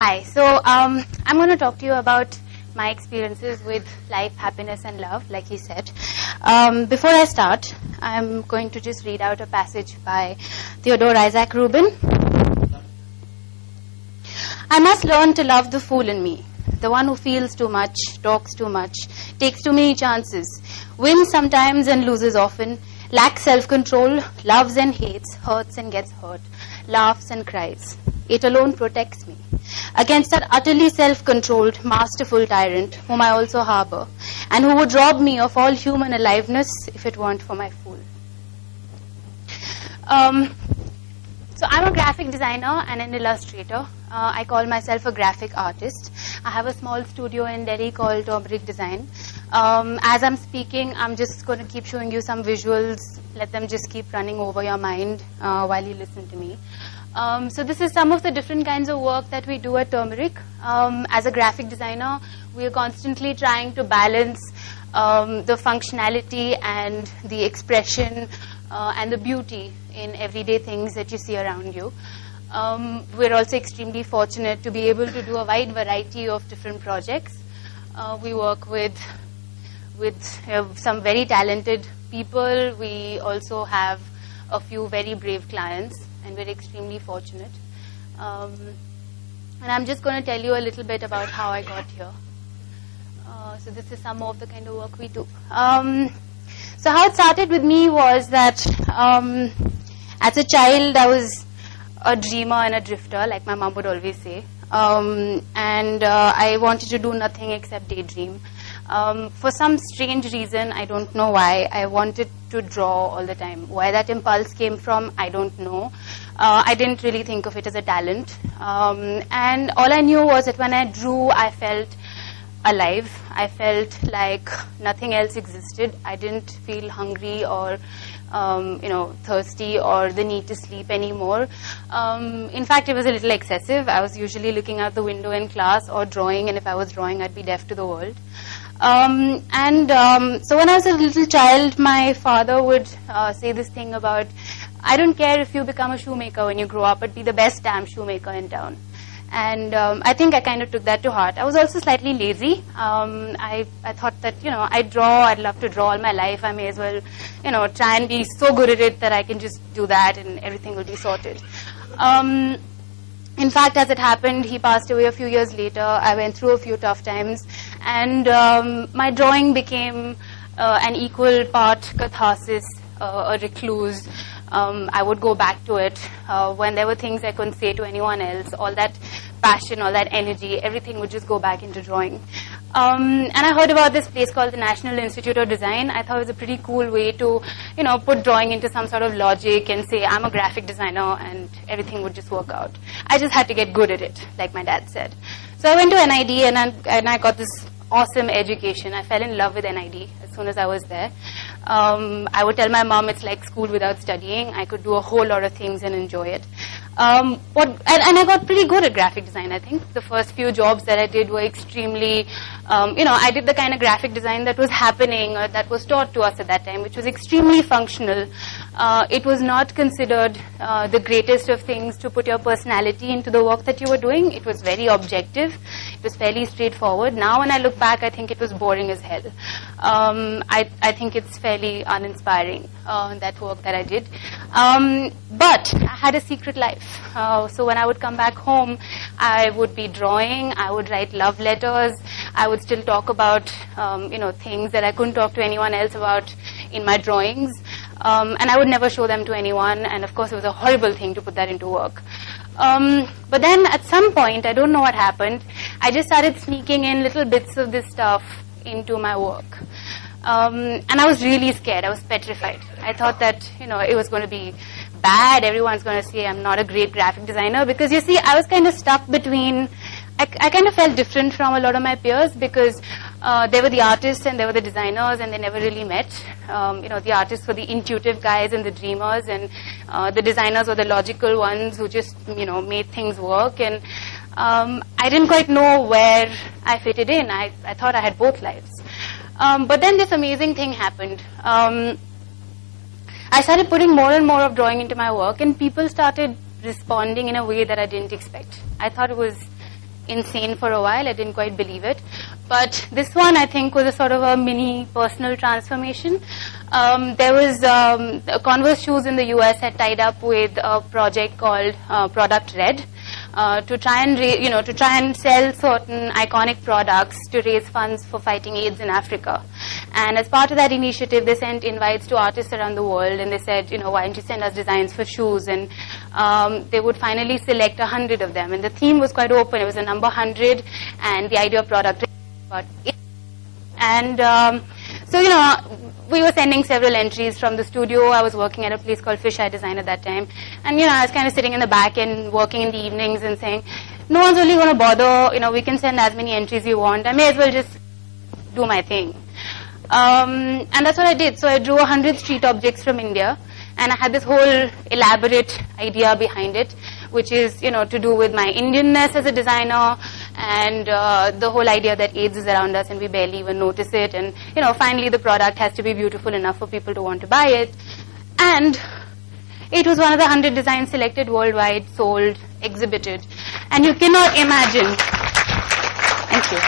Hi, so I'm going to talk to you about my experiences with life, happiness, and love, like he said. Before I start, I'm going to just read out a passage by Theodore Isaac Rubin. I must learn to love the fool in me, the one who feels too much, talks too much, takes too many chances, wins sometimes and loses often, lacks self-control, loves and hates, hurts and gets hurt, laughs and cries. It alone protects me against that utterly self-controlled, masterful tyrant whom I also harbor, and who would rob me of all human aliveness if it weren't for my fool. So I'm a graphic designer and an illustrator. I call myself a graphic artist. I have a small studio in Delhi called Turmeric Design. As I'm speaking, I'm just going to keep showing you some visuals. Let them just keep running over your mind while you listen to me. So this is some of the different kinds of work that we do at Turmeric. As a graphic designer, we are constantly trying to balance the functionality and the expression and the beauty in everyday things that you see around you. We're also extremely fortunate to be able to do a wide variety of different projects. We work with some very talented people. We also have a few very brave clients, and we're extremely fortunate. And I'm just going to tell you a little bit about how I got here. So this is some of the kind of work we do. So how it started with me was that as a child, I was a dreamer and a drifter, like my mom would always say. And I wanted to do nothing except daydream. For some strange reason, I don't know why, I wanted to draw all the time. Where that impulse came from, I don't know. I didn't really think of it as a talent. And all I knew was that when I drew, I felt alive. I felt like nothing else existed. I didn't feel hungry or thirsty or the need to sleep anymore. In fact, it was a little excessive. I was usually looking out the window in class or drawing, and if I was drawing, I'd be deaf to the world. So when I was a little child, my father would say this thing about, I don't care if you become a shoemaker when you grow up, but be the best damn shoemaker in town. And I think I kind of took that to heart. I was also slightly lazy. I thought that, I'd love to draw all my life. I may as well, try and be so good at it that I can just do that and everything will be sorted. In fact, as it happened, he passed away a few years later. I went through a few tough times, and my drawing became an equal part catharsis, a recluse. I would go back to it when there were things I couldn't say to anyone else. All that passion, all that energy, everything would just go back into drawing. And I heard about this place called the National Institute of Design. I thought it was a pretty cool way to, put drawing into some sort of logic and say, I'm a graphic designer, and everything would just work out. I just had to get good at it, like my dad said. So I went to NID, and I got this awesome education. I fell in love with NID as soon as I was there. I would tell my mom it's like school without studying. I could do a whole lot of things and enjoy it. And I got pretty good at graphic design, I think. The first few jobs that I did were extremely, I did the kind of graphic design that was happening or that was taught to us at that time, which was extremely functional. It was not considered the greatest of things to put your personality into the work that you were doing. It was very objective. It was fairly straightforward. Now when I look back, I think it was boring as hell. I think it's fairly uninspiring, that work that I did. But I had a secret life. So when I would come back home, I would be drawing, I would write love letters, I would still talk about, things that I couldn't talk to anyone else about in my drawings. And I would never show them to anyone, and of course it was a horrible thing to put that into work. But then at some point, I don't know what happened, I just started sneaking in little bits of this stuff into my work. And I was really scared. I was petrified. I thought that, it was going to be bad. Everyone's going to say I'm not a great graphic designer. Because, you see, I was kind of stuck between... I kind of felt different from a lot of my peers because there were the artists and there were the designers, and they never really met. The artists were the intuitive guys and the dreamers, and the designers were the logical ones who just, made things work. And I didn't quite know where I fitted in. I thought I had both lives. But then this amazing thing happened. I started putting more and more of drawing into my work, and people started responding in a way that I didn't expect. I thought it was insane for a while. I didn't quite believe it. But this one, I think, was a sort of a mini personal transformation. There was Converse shoes in the US had tied up with a project called Product Red to try and sell certain iconic products to raise funds for fighting AIDS in Africa. And as part of that initiative, they sent invites to artists around the world, and they said, why don't you send us designs for shoes? And they would finally select 100 of them. And the theme was quite open. It was a number 100, and the idea of product. And so, we were sending several entries from the studio. I was working at a place called Fisheye Design at that time. And, I was kind of sitting in the back and working in the evenings and saying, no one's really going to bother. We can send as many entries you want. I may as well just do my thing. And that's what I did. So I drew 100 street objects from India. And I had this whole elaborate idea behind it, which is, to do with my Indianness as a designer, and the whole idea that AIDS is around us and we barely even notice it. And, finally the product has to be beautiful enough for people to want to buy it. And it was one of the 100 designs selected worldwide, sold, exhibited. And you cannot imagine, thank you.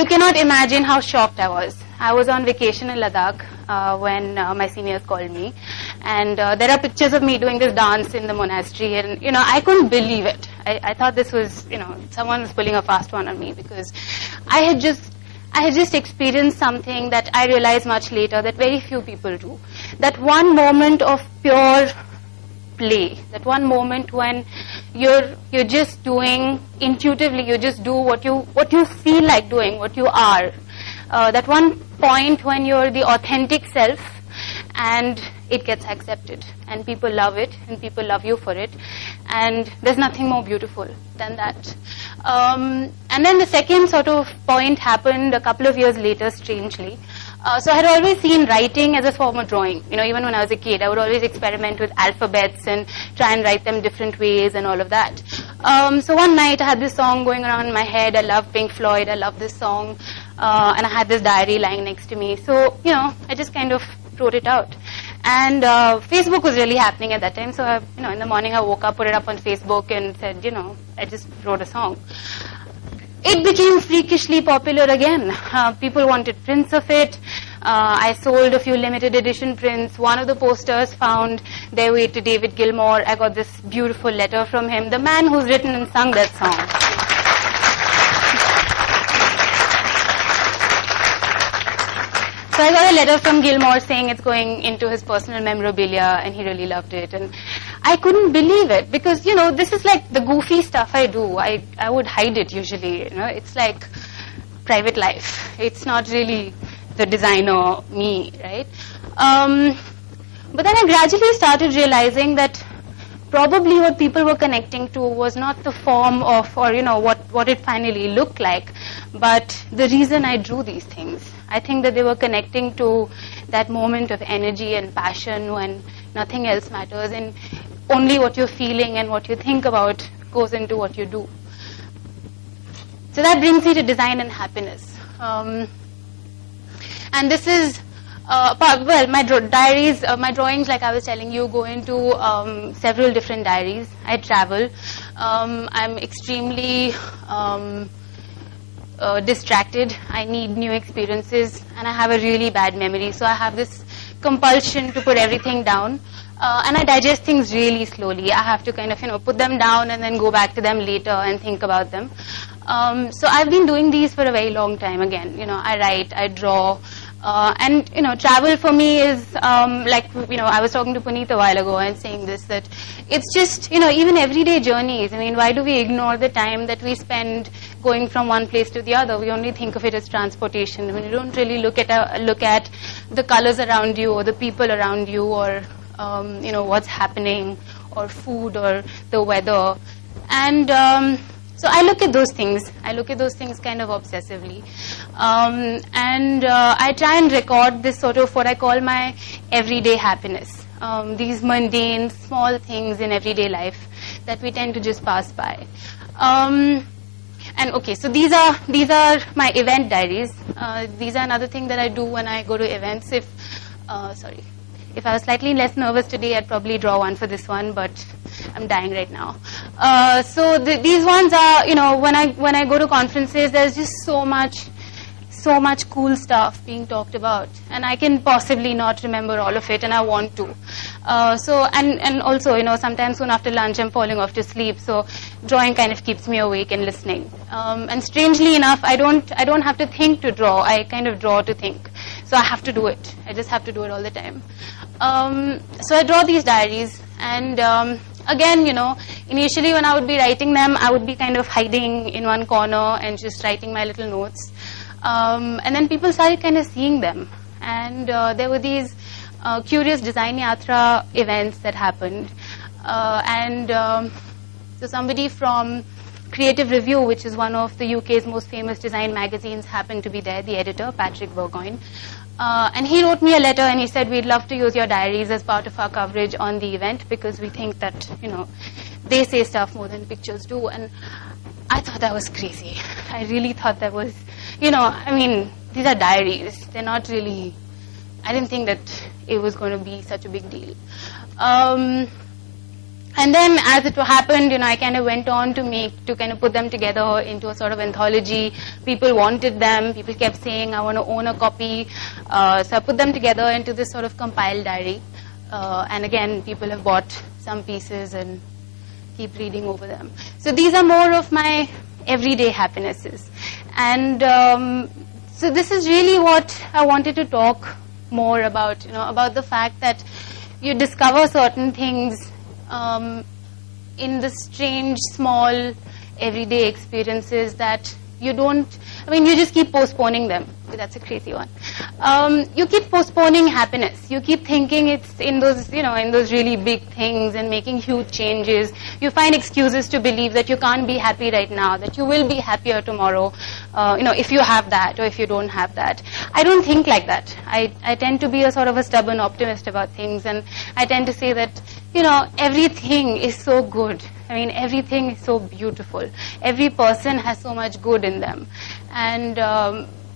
You cannot imagine how shocked I was. I was on vacation in Ladakh when my seniors called me. And there are pictures of me doing this dance in the monastery. And, I couldn't believe it. I thought this was, someone was pulling a fast one on me, because I had just experienced something that I realized much later that very few people do. That one moment of pure play, that one moment when you're just doing intuitively, you just do what you feel like doing, what you are. That one point when you're the authentic self and it gets accepted and people love it and people love you for it, and there's nothing more beautiful than that. And then the second sort of point happened a couple of years later, strangely. So I had always seen writing as a form of drawing. Even when I was a kid, I would always experiment with alphabets and try and write them different ways and all of that. So one night I had this song going around in my head. I love Pink Floyd. I love this song. And I had this diary lying next to me. So, I just kind of wrote it out. And Facebook was really happening at that time. So, in the morning I woke up, put it up on Facebook and said, I just wrote a song. It became freakishly popular again. People wanted prints of it. I sold a few limited edition prints. One of the posters found their way to David Gilmour. I got this beautiful letter from him, the man who's written and sung that song. So I got a letter from Gilmour saying it's going into his personal memorabilia, and he really loved it. And I couldn't believe it, because, this is like the goofy stuff I do. I would hide it usually. It's like private life. It's not really the designer me, right? But then I gradually started realizing that probably what people were connecting to was not the form of, or what it finally looked like, but the reason I drew these things. I think that they were connecting to that moment of energy and passion when nothing else matters, and only what you're feeling and what you think about goes into what you do. So that brings me to design and happiness. And this is my diaries, my drawings, like I was telling you, go into several different diaries. I travel. I'm extremely distracted. I need new experiences, and I have a really bad memory. So I have this compulsion to put everything down, and I digest things really slowly. I have to kind of, put them down and then go back to them later and think about them. So I've been doing these for a very long time. Again, I write, I draw. And, travel for me is, I was talking to Puneet a while ago and saying this, that it's just, even everyday journeys. I mean, why do we ignore the time that we spend going from one place to the other? We only think of it as transportation. I mean, you don't really look at the colors around you or the people around you or, what's happening or food or the weather. And so I look at those things. I look at those things kind of obsessively. And I try and record this sort of what I call my everyday happiness. These mundane, small things in everyday life that we tend to just pass by. And okay, so these are my event diaries. These are another thing that I do when I go to events. If I was slightly less nervous today, I'd probably draw one for this one, but I'm dying right now. So these ones are, you know, when I go to conferences, there's just so much cool stuff being talked about, and I can possibly not remember all of it, and I want to. And also, you know, sometimes soon after lunch I'm falling off to sleep, so drawing kind of keeps me awake and listening. And strangely enough, I don't have to think to draw. I kind of draw to think. So I have to do it. I just have to do it all the time. So I draw these diaries, and again, you know, initially when I would be writing them, I would be kind of hiding in one corner and just writing my little notes. And then people started kind of seeing them. And there were these curious design yatra events that happened. So somebody from Creative Review, which is one of the UK's most famous design magazines, happened to be there, the editor, Patrick Burgoyne. And he wrote me a letter and he said, we'd love to use your diaries as part of our coverage on the event because we think that, you know, they say stuff more than pictures do. And I thought that was crazy. I really thought that was, you know, I mean, these are diaries. They're not really, I didn't think that it was going to be such a big deal. And then as it happened, you know, I kind of went on to kind of put them together into a sort of anthology. People wanted them. People kept saying, I want to own a copy. So I put them together into this sort of compiled diary. And again, people have bought some pieces and keep reading over them. So these are more of my everyday happinesses. And so this is really what I wanted to talk more about, you know, about the fact that you discover certain things in the strange, small, everyday experiences that you don't, I mean, you just keep postponing them. That's a crazy one. You keep postponing happiness. You keep thinking it's in those, you know, in those really big things and making huge changes. You find excuses to believe that you can't be happy right now, that you will be happier tomorrow, you know, if you have that or if you don't have that. I don't think like that. I tend to be a sort of a stubborn optimist about things, and I tend to say that, you know, everything is so good. I mean, everything is so beautiful. Every person has so much good in them. And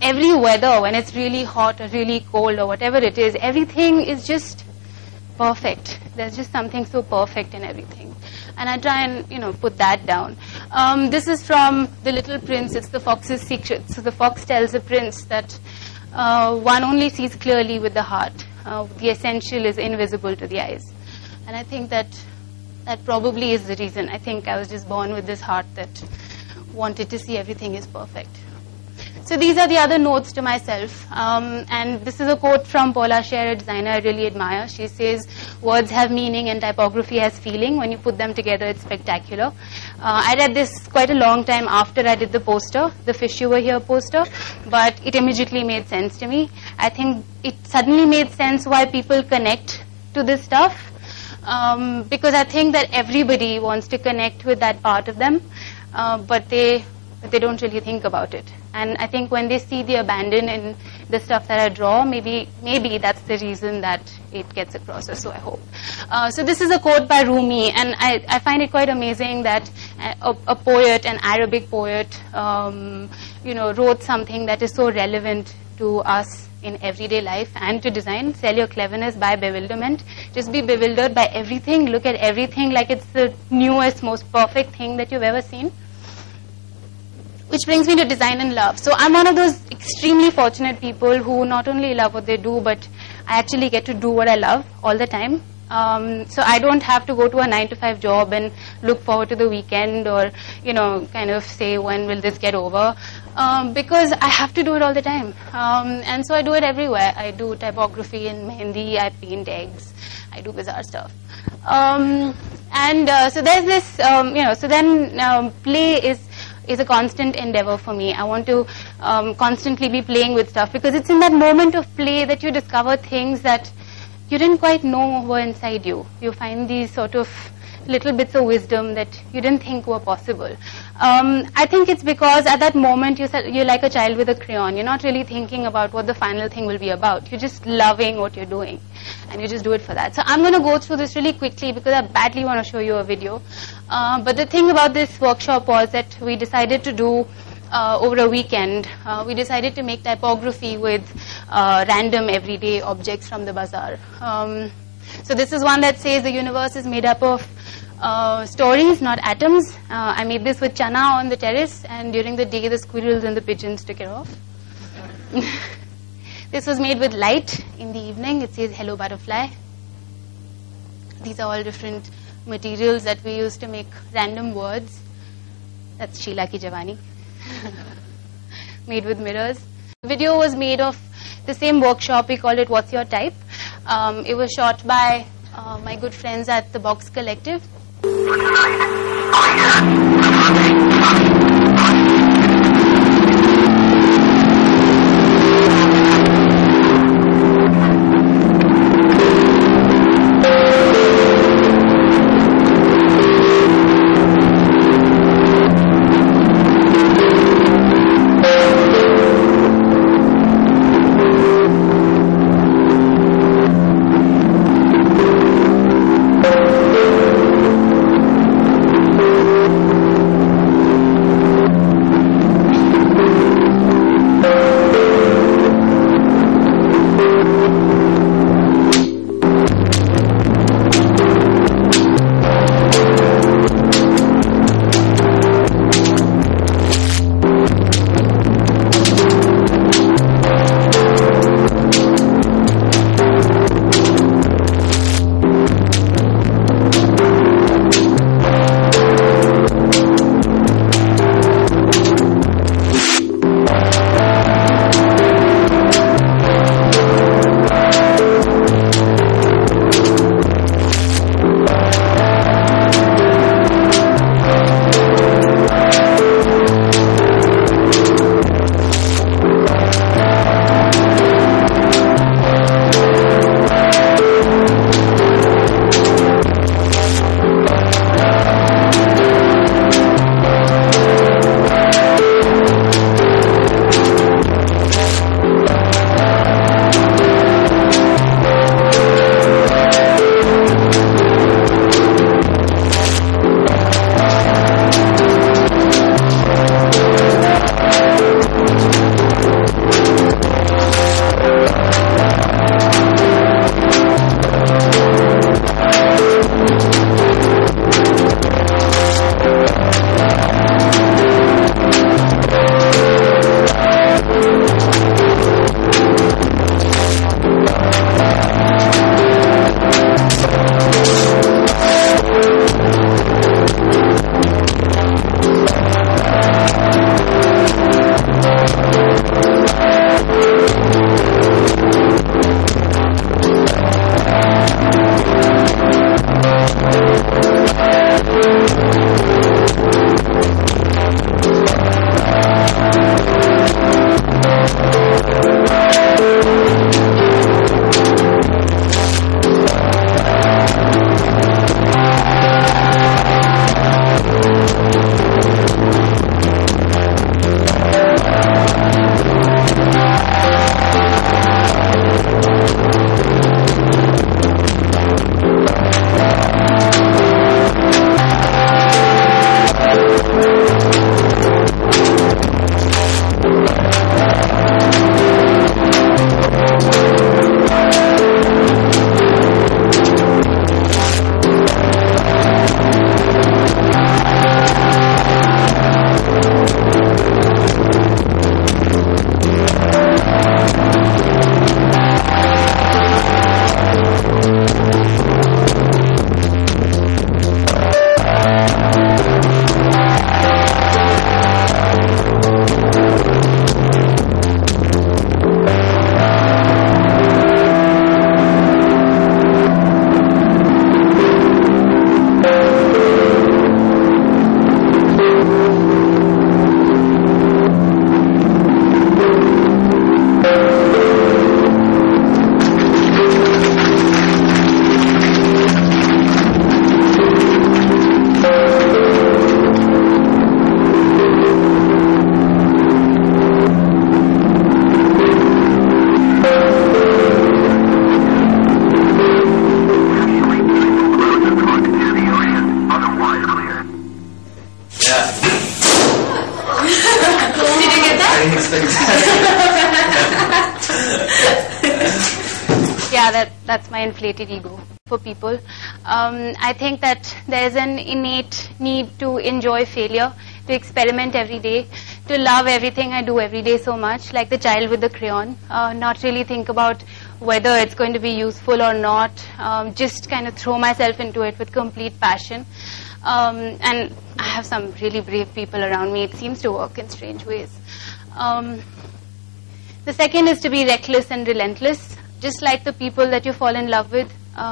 every weather, when it's really hot or really cold or whatever it is, everything is just perfect. There's just something so perfect in everything. And I try and, you know, put that down. This is from The Little Prince. It's the fox's secret. So the fox tells the prince that one only sees clearly with the heart. The essential is invisible to the eyes. And I think that probably is the reason. I think I was just born with this heart that wanted to see everything is perfect. So these are the other notes to myself. And this is a quote from Paula Scher, a designer I really admire. She says, words have meaning and typography has feeling. When you put them together, it's spectacular. I read this quite a long time after I did the poster, the Fish You Were Here poster, but it immediately made sense to me. I think it suddenly made sense why people connect to this stuff. Because I think that everybody wants to connect with that part of them, but they don't really think about it. And I think when they see the abandon in the stuff that I draw, maybe that's the reason that it gets across, or so I hope. So this is a quote by Rumi, and I find it quite amazing that a poet, an Arabic poet, you know, wrote something that is so relevant to us in everyday life and to design. Sell your cleverness by bewilderment. Just be bewildered by everything. Look at everything like it's the newest, most perfect thing that you've ever seen. Which brings me to design and love. So I'm one of those extremely fortunate people who not only love what they do, but I actually get to do what I love all the time. So I don't have to go to a 9-to-5 job and look forward to the weekend or, you know, kind of say, when will this get over? Because I have to do it all the time. And so I do it everywhere. I do typography and mehendi, I paint eggs, I do bizarre stuff. So there's this, you know, so then play is a constant endeavor for me. I want to constantly be playing with stuff, because it's in that moment of play that you discover things that you didn't quite know were inside you. You find these sort of little bits of wisdom that you didn't think were possible. I think it's because at that moment you're like a child with a crayon. You're not really thinking about what the final thing will be about. You're just loving what you're doing, and you just do it for that. So I'm going to go through this really quickly because I badly want to show you a video. But the thing about this workshop was that we decided to do over a weekend. We decided to make typography with random everyday objects from the bazaar. So this is one that says the universe is made up of stories, not atoms. I made this with chana on the terrace, and during the day the squirrels and the pigeons took it off. This was made with light. In the evening it says hello butterfly. These are all different materials that we use to make random words. That's Sheila Ki Jawani. Made with mirrors. The video was made of the same workshop. We called it What's Your Type? It was shot by my good friends at the Box Collective. my inflated ego for people. I think that there's an innate need to enjoy failure, to experiment every day, to love everything I do every day so much, like the child with the crayon, not really think about whether it's going to be useful or not, just kind of throw myself into it with complete passion. And I have some really brave people around me. It seems to work in strange ways. The second is to be reckless and relentless, just like the people that you fall in love with,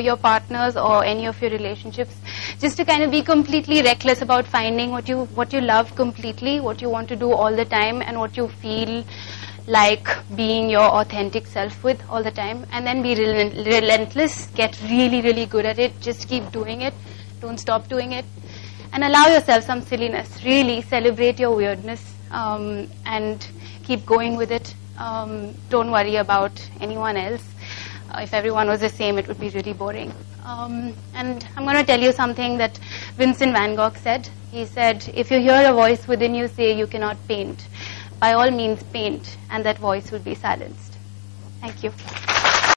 your partners or any of your relationships, just to kind of be completely reckless about finding what you love completely, what you want to do all the time, and what you feel like being your authentic self with all the time. And then be relentless, get really, really good at it, just keep doing it, don't stop doing it, and allow yourself some silliness, really celebrate your weirdness, and keep going with it. Don't worry about anyone else. If everyone was the same, it would be really boring. And I'm going to tell you something that Vincent van Gogh said. He said, if you hear a voice within you say you cannot paint, by all means paint, and that voice will be silenced. Thank you.